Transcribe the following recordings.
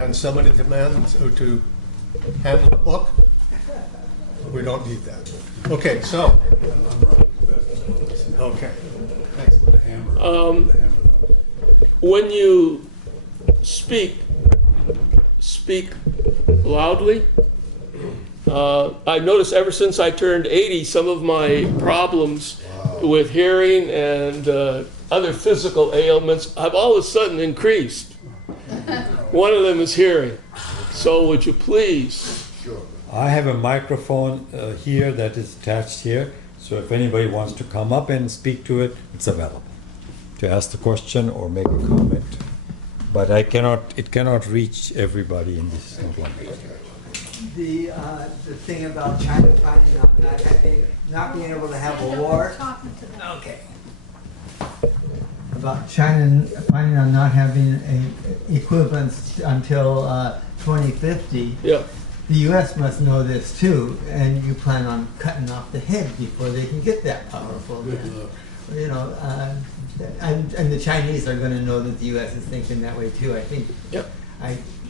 And somebody demands to handle the book. We don't need that. Okay, so. Okay. When you speak loudly. I've noticed ever since I turned 80, some of my problems with hearing and other physical ailments have all of a sudden increased. One of them is hearing. So would you please? Sure. I have a microphone here that is attached here, so if anybody wants to come up and speak to it, it's available to ask the question or make a comment. But it cannot reach everybody in this language. The thing about China planning on not being able to have a war. Okay. About China planning on not having an equivalence until 2050. Yeah. The U.S. must know this too, and you plan on cutting off the head before they can get that powerful. You know, and the Chinese are going to know that the U.S. is thinking that way too. I think. Yep.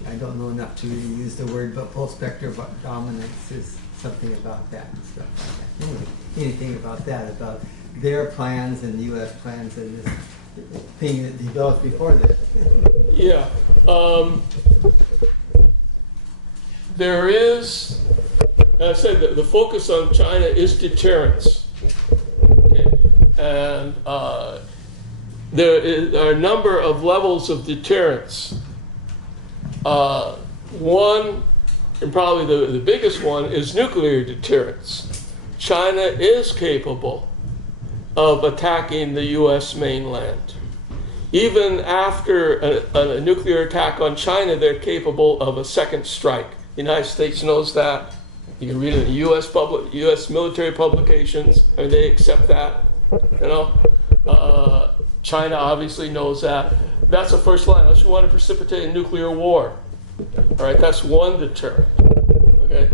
I don't know enough to really use the word, but full spectrum dominance is something about that and stuff like that. Anyway, anything about that, about their plans and the U.S. plans and this thing that developed before that. Yeah. There is, as I said, the focus on China is deterrence. Okay. And there are a number of levels of deterrence. One, and probably the biggest one, is nuclear deterrence. China is capable of attacking the U.S. mainland. Even after a nuclear attack on China, they're capable of a second strike. The United States knows that. You can read it in U.S. military publications, and they accept that. You know, China obviously knows that. That's the first line. Unless you want to precipitate a nuclear war. All right, that's one deterrent. Okay.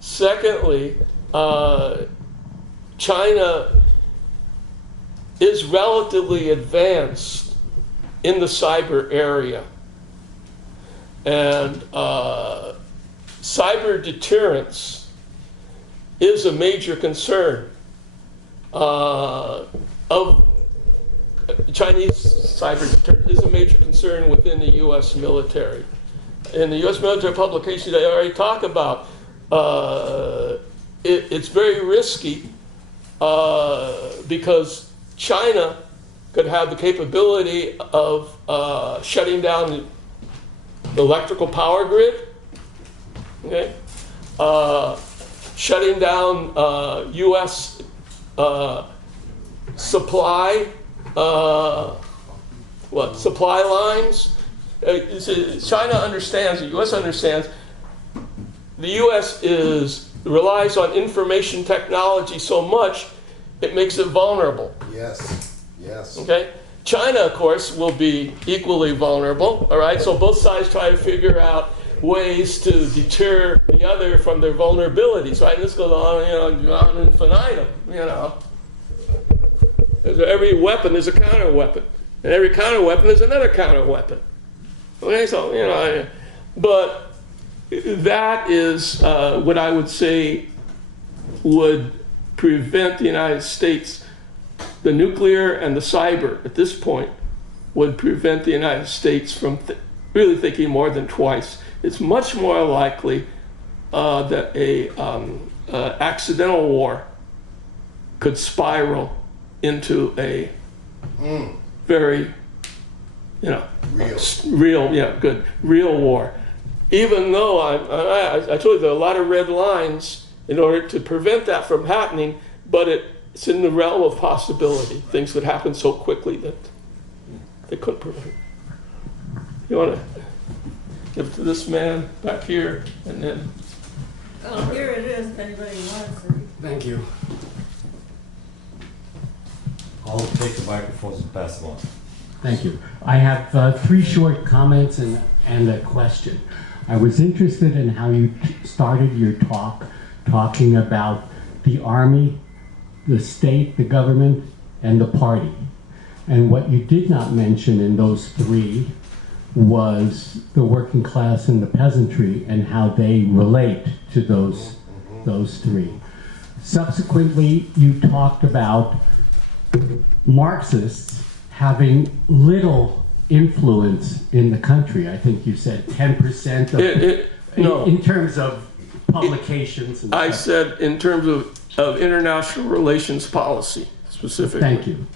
Secondly, China is relatively advanced in the cyber area. And cyber deterrence is a major concern of Chinese cyber deterrence is a major concern within the U.S. military. In the U.S. military publications, they already talk about it's very risky because China could have the capability of shutting down the electrical power grid, okay? Shutting down U.S. supply supply lines. China understands, the U.S. understands, the U.S. relies on information technology so much, it makes it vulnerable. Yes, yes. Okay? China, of course, will be equally vulnerable, all right? So both sides try to figure out ways to deter the other from their vulnerabilities, right? And this goes on, on infinitum, Every weapon is a counter weapon. And every counter weapon is another counter weapon. Okay, so, but that is what I would say would prevent the United States, the nuclear and the cyber at this point, would prevent the United States from really thinking more than twice. It's much more likely that a accidental war could spiral into a very, real war. Even though I told you there are a lot of red lines in order to prevent that from happening, but it's in the realm of possibility. Things could happen so quickly that they couldn't prevent it. You want to give it to this man back here, and then. Oh, here it is, if anybody wants it. Thank you. I'll take the microphones and pass them on. Thank you. I have three short comments and a question. I was interested in how you started your talk talking about the army, the state, the government, and the party. And what you did not mention in those three was the working class and the peasantry and how they relate to those three. Subsequently, you talked about Marxists having little influence in the country. I think you said 10% of, no. in terms of publications. And I stuff. said in terms of international relations policy, specifically. Thank you.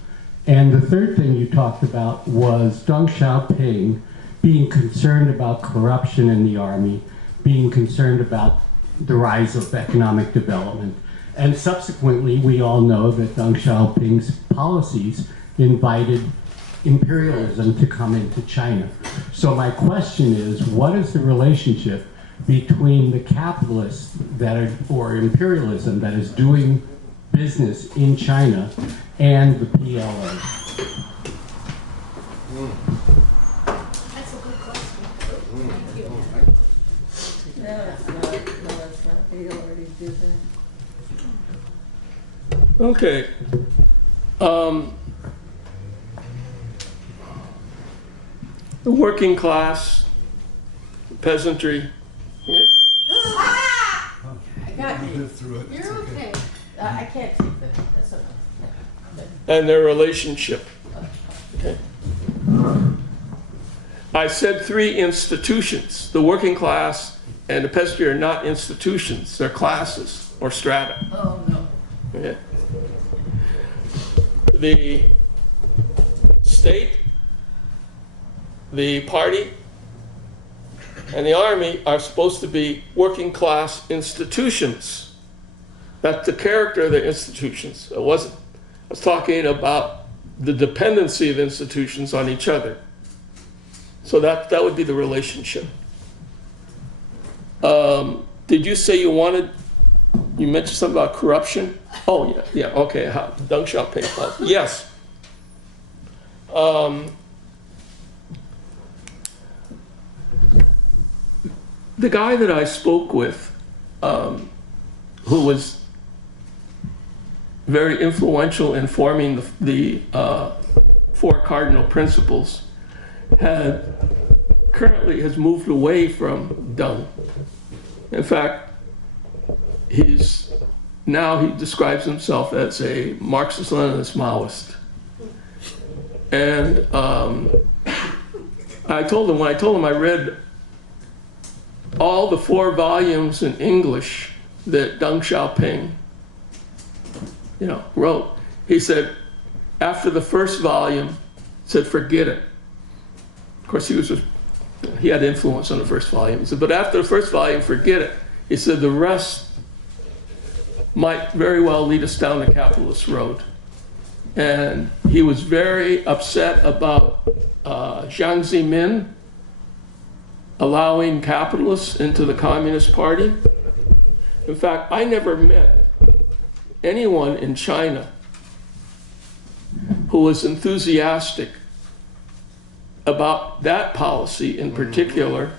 And the third thing you talked about was Deng Xiaoping being concerned about corruption in the army, being concerned about the rise of economic development. And subsequently, we all know that Deng Xiaoping's policies invited imperialism to come into China. So my question is, what is the relationship between the capitalists that are, or imperialism that is doing business in China and the PLA? That's a good question. Thank you. No, it's not. No, it's not. You already did that. Okay. The working class, peasantry. I got you. Live through it. It's You're okay. I can't take that. That's okay. And their relationship. Okay. I said three institutions. The working class and the peasantry are not institutions. They're classes or strata. Oh, no. Okay. The state, the party, and the army are supposed to be working class institutions. That's the character of the institutions. I was talking about the dependency of institutions on each other. So that would be the relationship. Did you say you mentioned something about corruption? Oh, yeah, okay. Deng Xiaoping policy. Yes. The guy that I spoke with, who was very influential in forming the four cardinal principles, currently has moved away from Deng. In fact, now he describes himself as a Marxist-Leninist Maoist. And when I told him I read all the 4 volumes in English that Deng Xiaoping, wrote, he said, after the first volume, said, forget it. Of course, he had influence on the first volume. He said, but after the first volume, forget it. He said, the rest might very well lead us down the capitalist road. And he was very upset about Jiang Zemin allowing capitalists into the Communist Party. In fact, I never met anyone in China who was enthusiastic about that policy in particular.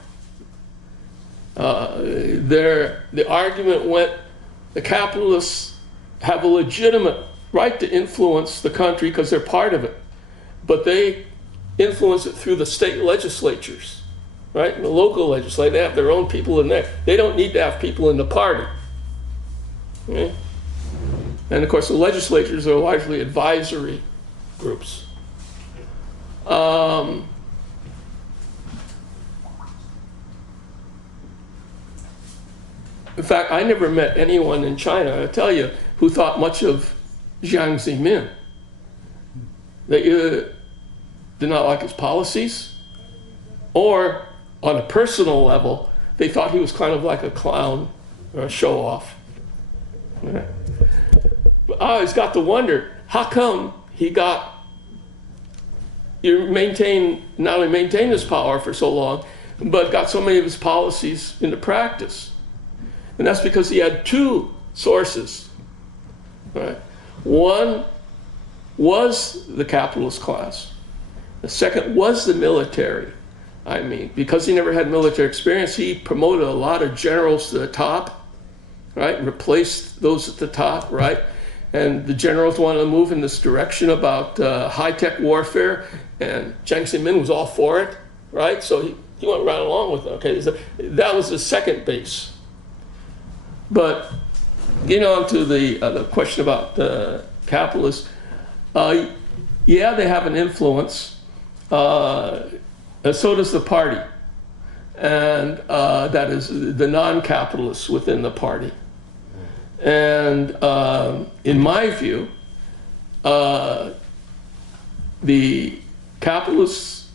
The argument went, the capitalists have a legitimate right to influence the country because they're part of it, but they influence it through the state legislatures, right? And the local legislature, they have their own people in there. They don't need to have people in the party. Okay? And of course, the legislatures are largely advisory groups. In fact, I never met anyone in China, I tell you, who thought much of Jiang Zemin. They either did not like his policies, or on a personal level, they thought he was kind of like a clown or a show-off. Yeah. But I always got to wonder, how come not only maintained his power for so long, but got so many of his policies into practice? And that's because he had 2 sources. Right? One was the capitalist class. The second was the military. I mean, because he never had military experience, he promoted a lot of generals to the top, right? Replaced those at the top, right? And the generals wanted to move in this direction about high-tech warfare, and Jiang Zemin was all for it. right? So he went right along with it. Okay, so that was the second base. But getting on to the question about capitalists, yeah, they have an influence. So does the party, and that is the non-capitalists within the party. And in my view, the capitalists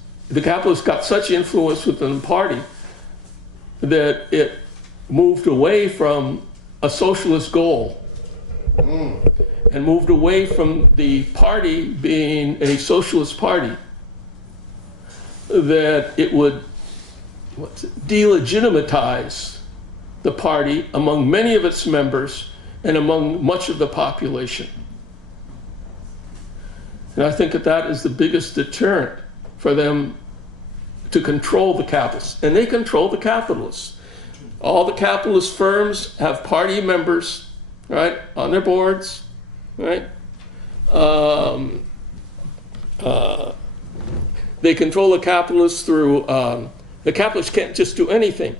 got such influence within the party that it moved away from a socialist goal and moved away from the party being a socialist party, that it would delegitimize the party among many of its members and among much of the population. And I think that is the biggest deterrent for them to control the capitalists. And they control the capitalists. All the capitalist firms have party members, right, on their boards, right? They control the capitalists through, the capitalists can't just do anything.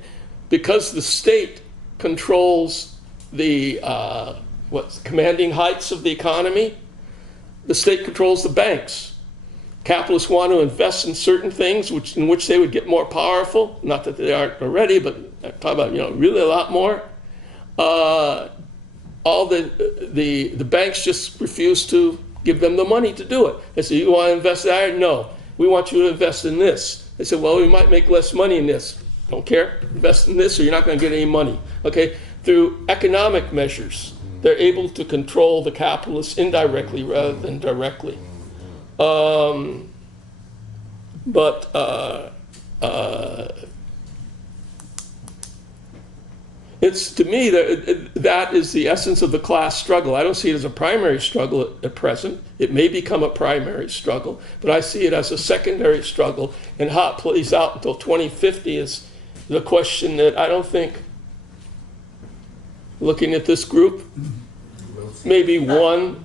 Because the state controls the commanding heights of the economy, the state controls the banks. Capitalists want to invest in certain things in which they would get more powerful. Not that they aren't already, but I'm talking about really a lot more. All the banks just refuse to give them the money to do it. They say, you want to invest there? No, we want you to invest in this. They say, well, we might make less money in this. Don't care. Invest in this or you're not going to get any money. Okay? Through economic measures, they're able to control the capitalists indirectly rather than directly. It's, to me, that is the essence of the class struggle. I don't see it as a primary struggle at present. It may become a primary struggle, but I see it as a secondary struggle, and how it plays out until 2050 is the question that I don't think, looking at this group, maybe one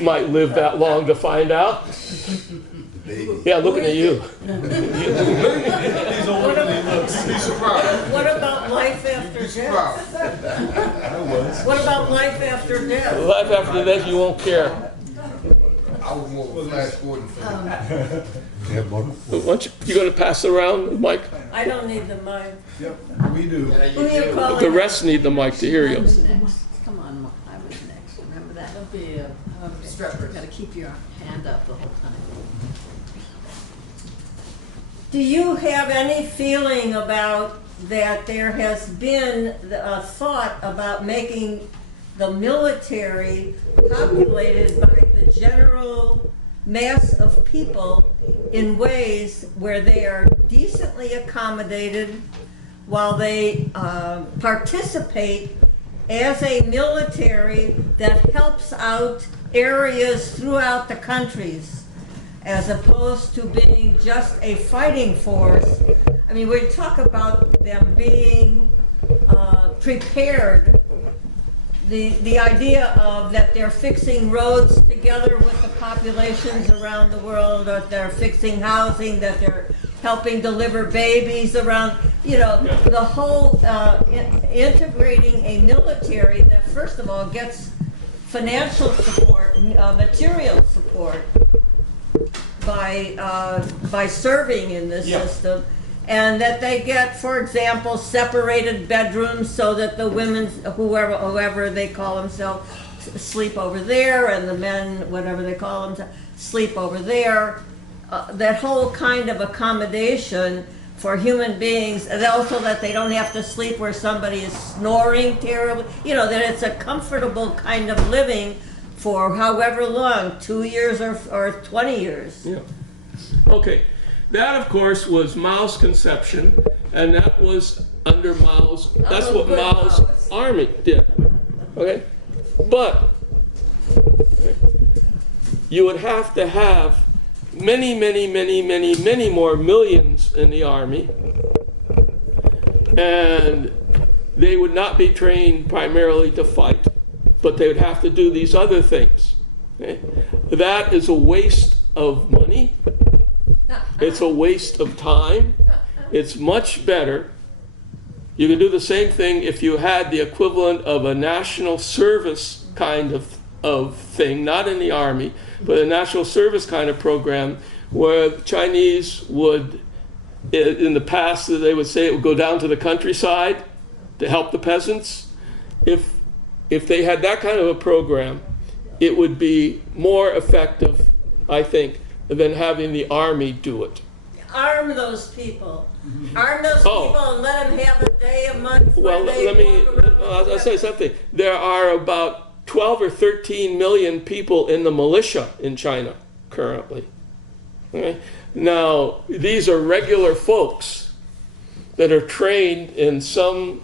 might live that long to find out. Yeah, looking at you. He's older than he looks. Be surprised. What about life after death? I was. What about life after death? Life after that, you won't care. I was more of a Flash Gordon fan. Yeah, more. Why don't you going to pass it around, Mike? I don't need the mic. Yep, we do. Who are you calling? The rest need the mic to hear I you. was next. Come on, I was next. Remember that? Don't be a stripper. Got to keep your hand up the whole time. Do you have any feeling about that there has been a thought about making the military populated by the general mass of people in ways where they are decently accommodated while they participate as a military that helps out areas throughout the countries, as opposed to being just a fighting force? I mean, we talk about them being prepared, the idea of that they're fixing roads together with the populations around the world, that they're fixing housing, that they're helping deliver babies around, the whole integrating a military that first of all gets financial support, material support, by serving in this system, and that they get, for example, separated bedrooms so that the women, whoever they call themselves, sleep over there, and the men, whatever they call themselves, sleep over there. That whole kind of accommodation for human beings, and also that they don't have to sleep where somebody is snoring terribly, that it's a comfortable kind of living for however long, 2 years or 20 years. Yeah. Okay. That, of course, was Mao's conception, and that was under Mao's, that's what Mao's army did. Okay? But you would have to have many, many, many, many, many more millions in the army, and they would not be trained primarily to fight, but they would have to do these other things. Okay? That is a waste of money, It's a waste of time. It's much better. You can do the same thing if you had the equivalent of a national service kind of thing, not in the army, but a national service kind of program where the Chinese would, in the past, they would say it would go down to the countryside to help the peasants. If they had that kind of a program, it would be more effective, I think, than having the army do it. Arm those people. Arm those people and let them have a day a month. Well, I'll say something. There are about 12 or 13 million people in the militia in China currently. Okay? Now, these are regular folks that are trained in some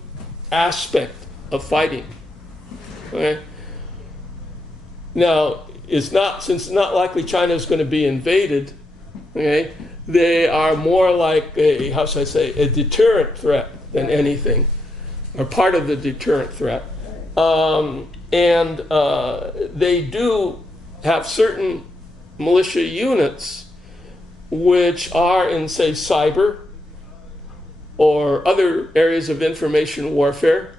aspect of fighting. Okay? Now, since it's not likely China is going to be invaded, okay, they are more like a, how should I say, a deterrent threat than anything, or part of the deterrent threat. They do have certain militia units which are in, say, cyber or other areas of information warfare,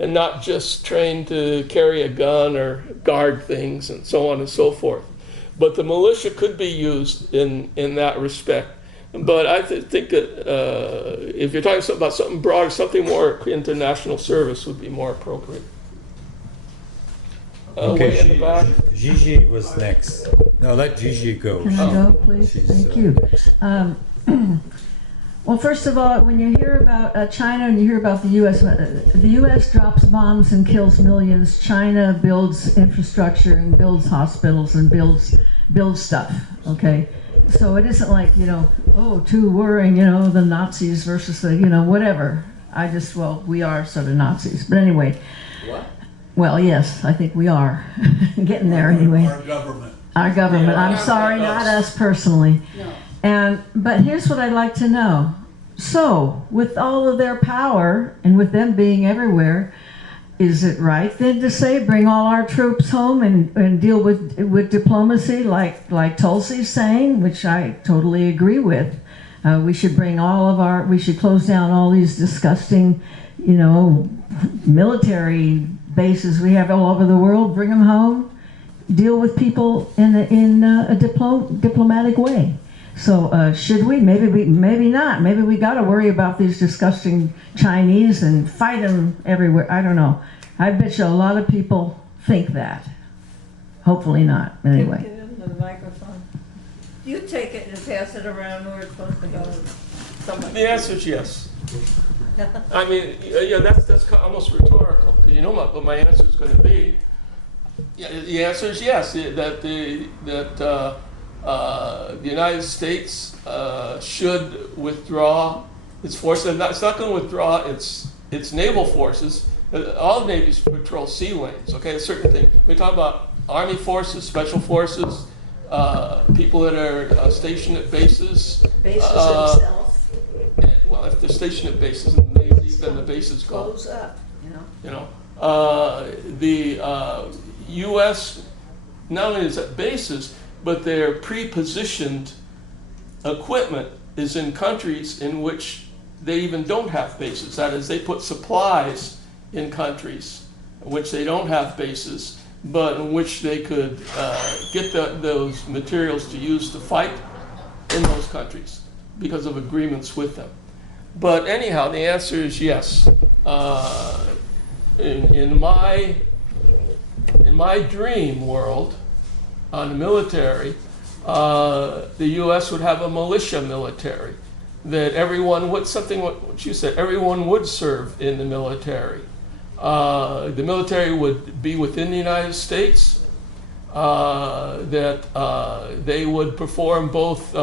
and not just trained to carry a gun or guard things and so on and so forth. But the militia could be used in that respect. But I think that if you're talking about something broader, something more international service would be more appropriate. Way in the back. Gigi was next. No, let Gigi go. Can I go, please? Thank you. Well, first of all, when you hear about China and you hear about the U.S. drops bombs and kills millions. China builds infrastructure and builds hospitals and builds stuff, okay? So it isn't like, too worrying, the Nazis versus the, whatever. We are sort of Nazis. But anyway. What? Well, yes, I think we are. Getting there anyway. Our government. Our government. I'm sorry, not us personally. No. But here's what I'd like to know. So, with all of their power and with them being everywhere, is it right then to say bring all our troops home and deal with diplomacy like Tulsi's saying, which I totally agree with? We should we should close down all these disgusting, military bases we have all over the world, bring them home, deal with people in a diplomatic way. So should we? Maybe not. Maybe we got to worry about these disgusting Chinese and fight them everywhere. I don't know. I bet you a lot of people think that. Hopefully not. Anyway. Get into the microphone. You take it and pass it around where it's supposed to go. The answer is yes. I mean, that's almost rhetorical, because you know what my answer is going to be. Yeah, the answer is yes. That the United States should withdraw its forces. It's not going to withdraw its naval forces. All navies patrol sea lanes. Okay, a certain thing. We talk about army forces, special forces, people that are stationed at bases. Bases themselves. Well, if they're stationed at bases in the Navy, then the bases go. Close up, The U.S. not only is at bases, but their pre-positioned equipment is in countries in which they even don't have bases. That is, they put supplies in countries in which they don't have bases, but in which they could get those materials to use to fight in those countries because of agreements with them. But anyhow, the answer is yes. In my dream world, on the military, the U.S. would have a militia military, that everyone would, what you said, everyone would serve in the military. The military would be within the United States, that they would perform both,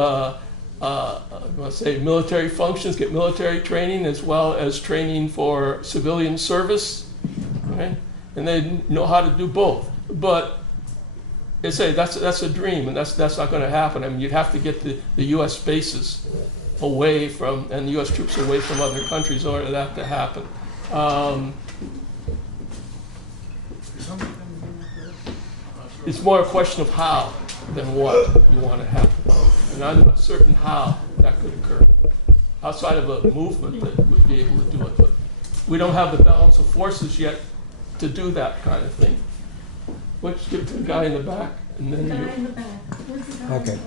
let's say, military functions, get military training, as well as training for civilian service, okay? And they know how to do both. But they say that's a dream, and that's not going to happen. I mean, you'd have to get the U.S. bases away from, and the U.S. troops away from other countries in order for that to happen. It's more a question of how than what you want to happen. and I'm not certain how that could occur outside of a movement that would be able to do it. But we don't have the balance of forces yet to do that kind of thing. Let's give it to the guy in the back, and then you. in the back. Where's the guy Okay.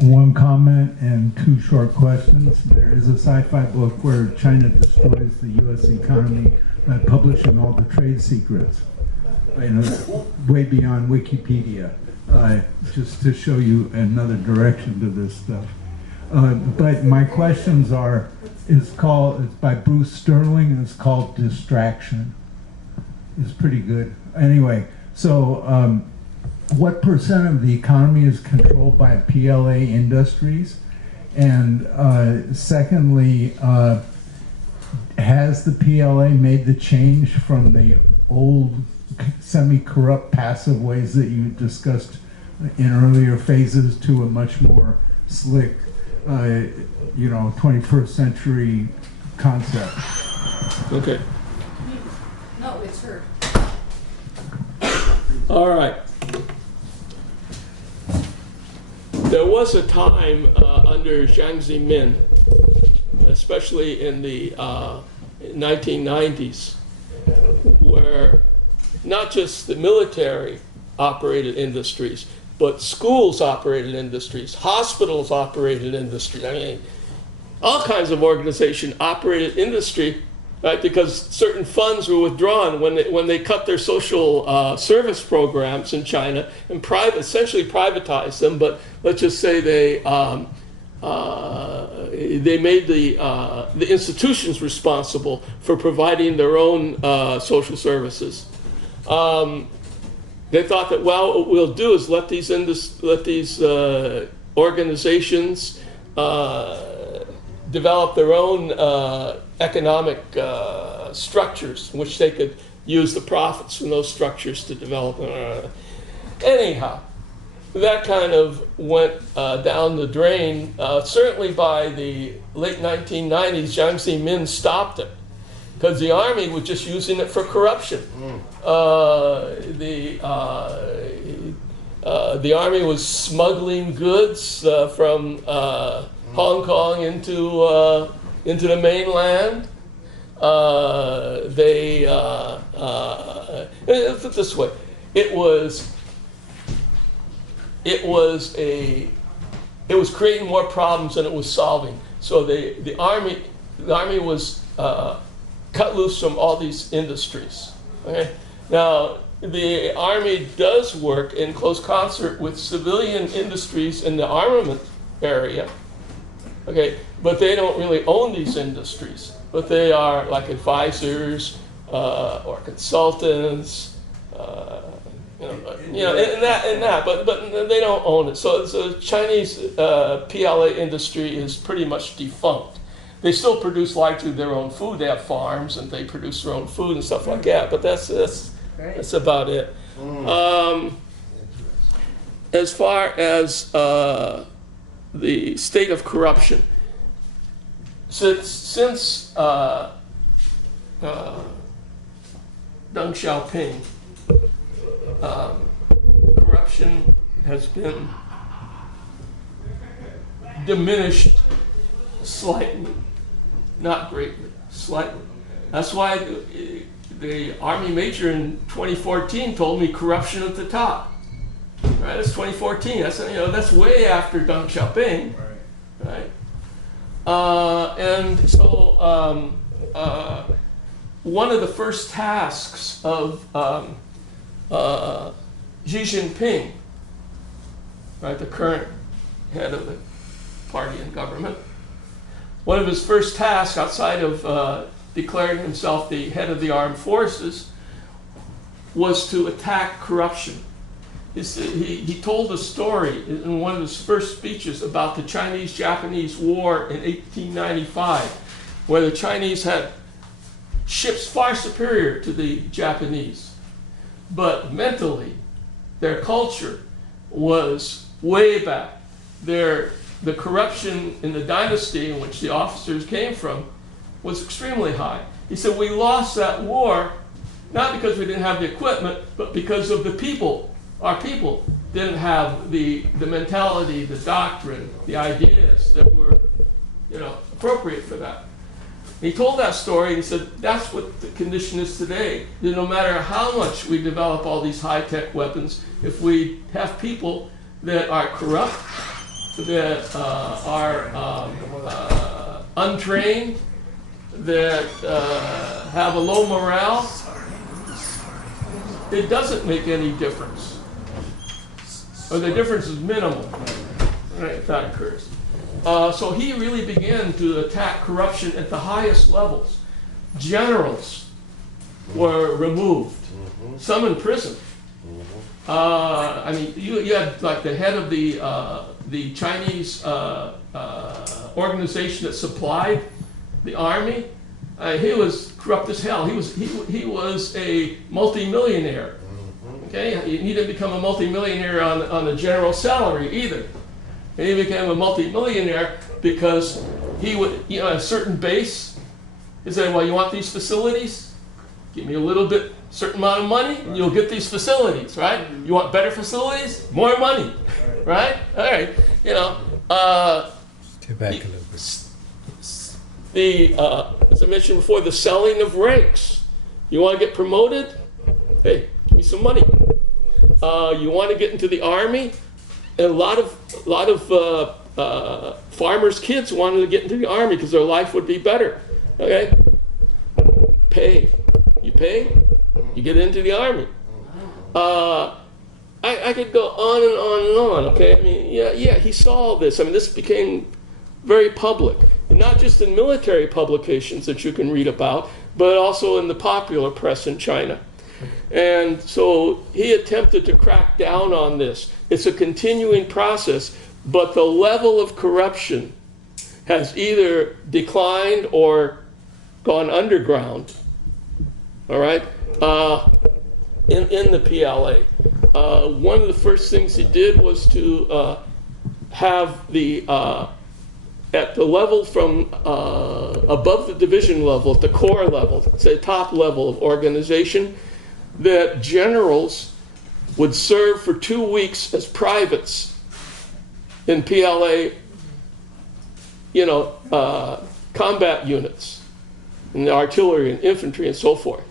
One comment and two short questions. There is a sci-fi book where China destroys the U.S. economy by publishing all the trade secrets, way beyond Wikipedia, just to show you another direction to this stuff. But my questions are, it's by Bruce Sterling, and it's called Distraction. It's pretty good. Anyway, so what percent of the economy is controlled by PLA industries? And secondly, has the PLA made the change from the old semi-corrupt passive ways that you discussed in earlier phases to a much more slick, 21st century concept? Okay. No, it's her. All right. There was a time under Jiang Zemin, especially in the 1990s, where not just the military operated industries, but schools operated industries, hospitals operated industries. I mean, all kinds of organizations operated industry, right? Because certain funds were withdrawn when they cut their social service programs in China and essentially privatized them. But let's just say they made the institutions responsible for providing their own social services. They thought that, well, what we'll do is let these organizations develop their own economic structures in which they could use the profits from those structures to develop. Anyhow, that kind of went down the drain. Certainly by the late 1990s, Jiang Zemin stopped it because the army was just using it for corruption. The army was smuggling goods from Hong Kong into the mainland. Put it this way, it was creating more problems than it was solving. So the army was cut loose from all these industries. Okay? Now, the army does work in close concert with civilian industries in the armament area. Okay, but they don't really own these industries, but they are like advisors or consultants, in that. But they don't own it. So the Chinese PLA industry is pretty much defunct. They still produce largely their own food. They have farms and they produce their own food and stuff like that. But that's about it. As far as the state of corruption, since Deng Xiaoping, corruption has been diminished slightly, not greatly, slightly. That's why the Army major in 2014 told me corruption at the top. Right, that's 2014. That's way after Deng Xiaoping, right? And so one of the first tasks of Xi Jinping, right, the current head of the party and government, one of his first tasks outside of declaring himself the head of the armed forces was to attack corruption. He told a story in one of his first speeches about the Chinese-Japanese War in 1895, where the Chinese had ships far superior to the Japanese. But mentally, their culture was way back. The corruption in the dynasty in which the officers came from was extremely high. He said, we lost that war, not because we didn't have the equipment, but because of the people, our people. didn't have the mentality, the doctrine, the ideas that were, appropriate for that. He told that story and he said, that's what the condition is today. That no matter how much we develop all these high-tech weapons, if we have people that are corrupt, that are untrained, that have a low morale, it doesn't make any difference. Or the difference is minimal, right, if that occurs. So he really began to attack corruption at the highest levels. Generals were removed, some in prison. I mean, you had like the head of the Chinese organization that supplied the army. He was corrupt as hell. He was a multimillionaire. Okay, he didn't become a multimillionaire on a general salary either. And he became a multimillionaire because he would, a certain base. He said, "Well, you want these facilities? Give me a little bit, certain amount of money, and you'll get these facilities, right? You want better facilities? More money, right? All right, as I mentioned before, the selling of ranks. You want to get promoted? Hey, give me some money. You want to get into the army? And a lot of farmers' kids wanted to get into the army because their life would be better. Okay, pay. You pay, you get into the army. I could go on and on and on. Okay, I mean, yeah, he saw all this. I mean, this became very public, and not just in military publications that you can read about, but also in the popular press in China. And so he attempted to crack down on this. It's a continuing process, but the level of corruption has either declined or gone underground. All right, in the PLA. One of the first things he did was to have at the level from above the division level, at the core level, say top level of organization, that generals would serve for 2 weeks as privates in PLA, combat units, and the artillery and infantry and so forth,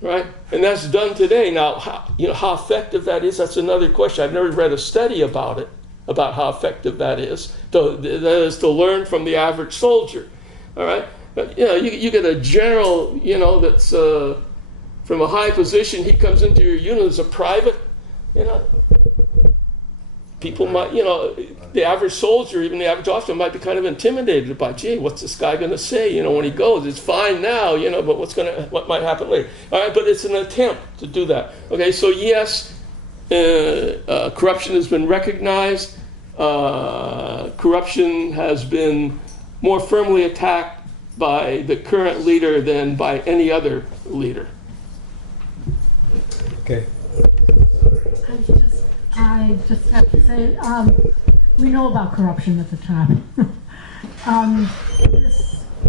right? And that's done today. Now, how effective that is, that's another question. I've never read a study about it, about how effective that is. That is to learn from the average soldier, all right? But, you get a general, that's from a high position, he comes into your unit as a private, people might, the average soldier, even the average officer might be kind of intimidated by, gee, what's this guy going to say, when he goes? It's fine now, but what might happen later? All right, but it's an attempt to do that. Okay, so yes, corruption has been recognized. Corruption has been more firmly attacked by the current leader than by any other leader. Okay. I just have to say, we know about corruption at the top.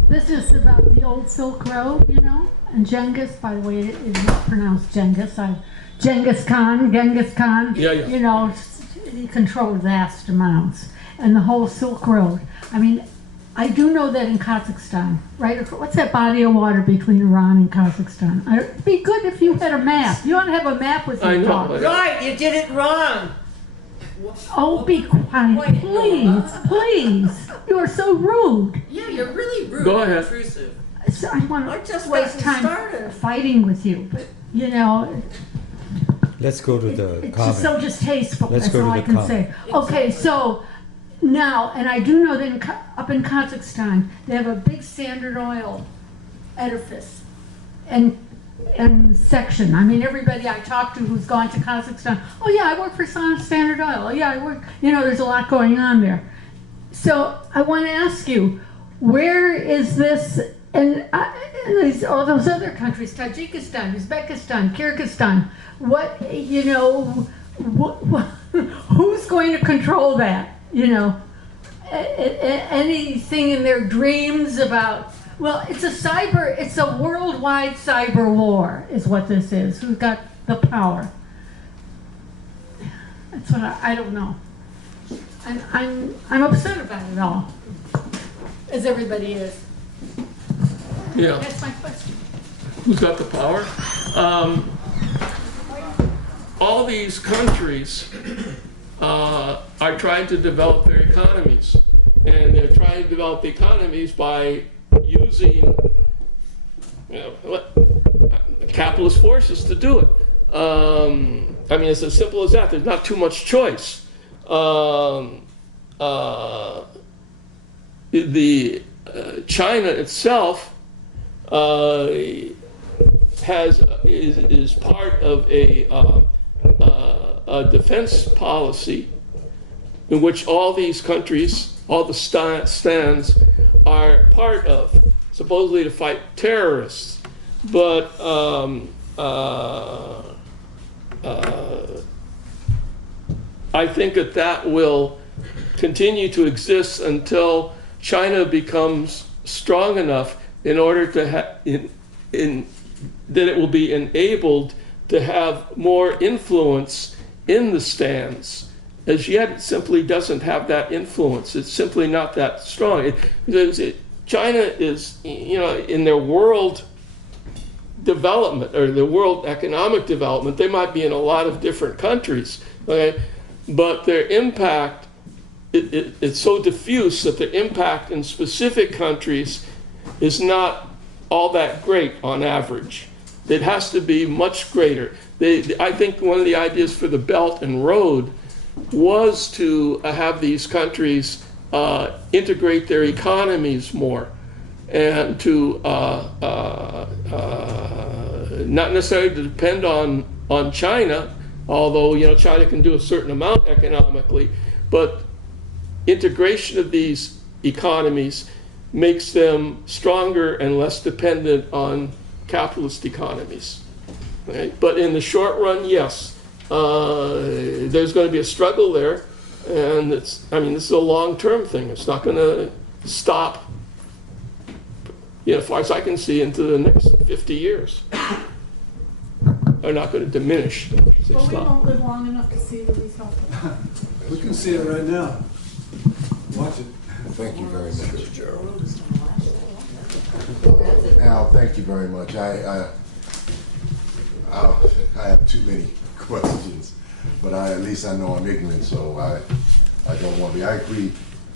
This is about the old Silk Road, and Genghis, by the way, it is not pronounced Genghis. Genghis Khan, Yeah. He controlled vast amounts. And the whole Silk Road. I mean, I do know that in Kazakhstan, right? What's that body of water between Iran and Kazakhstan? It'd be good if you had a map. You want to have a map with your talk. Right, you did it wrong. Oh, be quiet, please. You are so rude. Yeah, you're really rude. Go ahead. And intrusive. So I want We're just to waste getting time started. fighting with you, but Let's go to the it's comment. just so distasteful. Let's That's go to all I the can comment. say. Okay, so now, and I do know that up in Kazakhstan, they have a big Standard Oil edifice and section. I mean, everybody I talk to who's gone to Kazakhstan, oh yeah, I work for Standard Oil. Oh yeah, I work, there's a lot going on there. So I want to ask you, where is this, and all those other countries, Tajikistan, Uzbekistan, Kyrgyzstan, who's going to control that? Anything in their dreams about, well, it's a worldwide cyber war is what this is. Who's got the power? That's what I don't know. I'm upset about it all, as everybody is. Yeah. That's my question. Who's got the power? All these countries are trying to develop their economies. And they're trying to develop the economies by using capitalist forces to do it. I mean, it's as simple as that. There's not too much choice. China itself is part of a defense policy in which all these countries, all the stands, are part of, supposedly to fight terrorists. But I think that will continue to exist until China becomes strong enough in order to that it will be enabled to have more influence in the stands. As yet, it simply doesn't have that influence. It's simply not that strong. China is, in their world development or the world economic development, they might be in a lot of different countries, okay? But their impact, it's so diffuse that the impact in specific countries is not all that great on average. It has to be much greater. I think one of the ideas for the Belt and Road was to have these countries integrate their economies more and to not necessarily to depend on China, although China can do a certain amount economically, but integration of these economies makes them stronger and less dependent on capitalist economies. Right? But in the short run, yes, there's going to be a struggle there, and this is a long-term thing. It's not going to stop, as far as I can see, into the next 50 years. They're not going to diminish. Well, we won't live long enough to see the result of it. We can see it right now. Watch it. Thank you very much. Al, thank you very much. I have too many questions, but at least I know I'm ignorant, so I don't want to be. I agree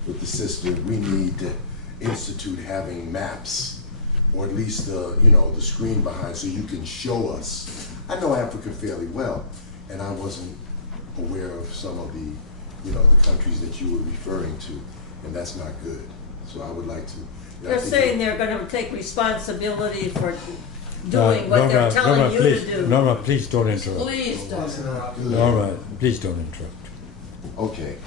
with the sister. We need to institute having maps, or at least the screen behind, so you can show us. I know Africa fairly well, and I wasn't aware of some of the the countries that you were referring to, and that's not good. So I would like to. They're saying they're going to take responsibility for doing what they're telling you to do. No, please don't interrupt. Please don't. Norma, please don't interrupt. Okay.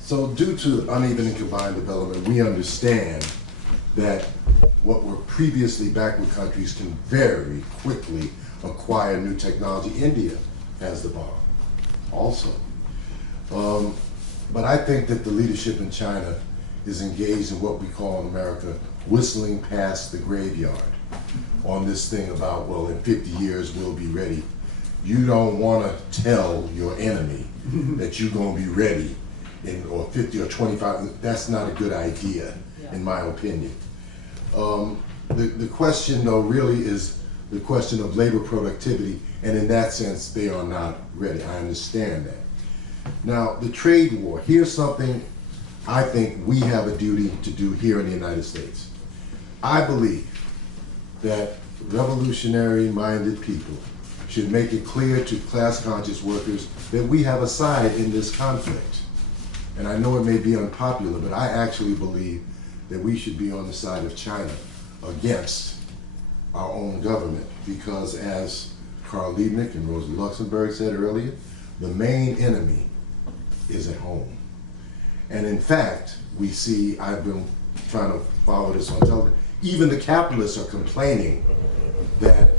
So due to uneven and combined development, we understand that what were previously backward countries can very quickly acquire new technology. India has the bomb also. But I think that the leadership in China is engaged in what we call in America whistling past the graveyard on this thing about, well, in 50 years we'll be ready. You don't want to tell your enemy that you're going to be ready in or 50 or 25. That's not a good idea, in my opinion. The question, though, really is the question of labor productivity, and in that sense, they are not ready. I understand that. Now, the trade war, here's something I think we have a duty to do here in the United States. I believe that revolutionary-minded people should make it clear to class-conscious workers that we have a side in this conflict. And I know it may be unpopular, but I actually believe that we should be on the side of China against our own government, because as Carl Liebknecht and Rosa Luxemburg said earlier, the main enemy is at home. And in fact, we see, I've been trying to follow this on television, even the capitalists are complaining that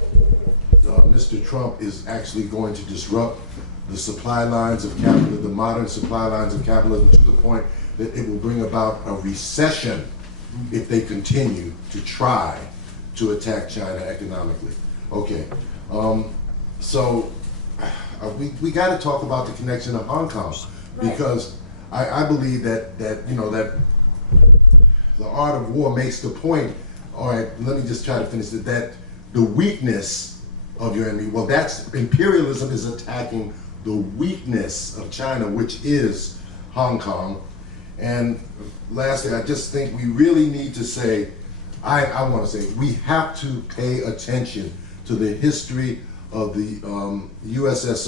Mr. Trump is actually going to disrupt the supply lines of capitalism, the modern supply lines of capitalism, to the point that it will bring about a recession if they continue to try to attack China economically. Okay, so we got to talk about the connection of Hong Kong. Because I believe that you know, that the art of war makes the point, all right, let me just try to finish it, that the weakness of your enemy, well, that's, imperialism is attacking the weakness of China, which is Hong Kong. And lastly, I just think we really need to say, I want to say, we have to pay attention to the history of the USSR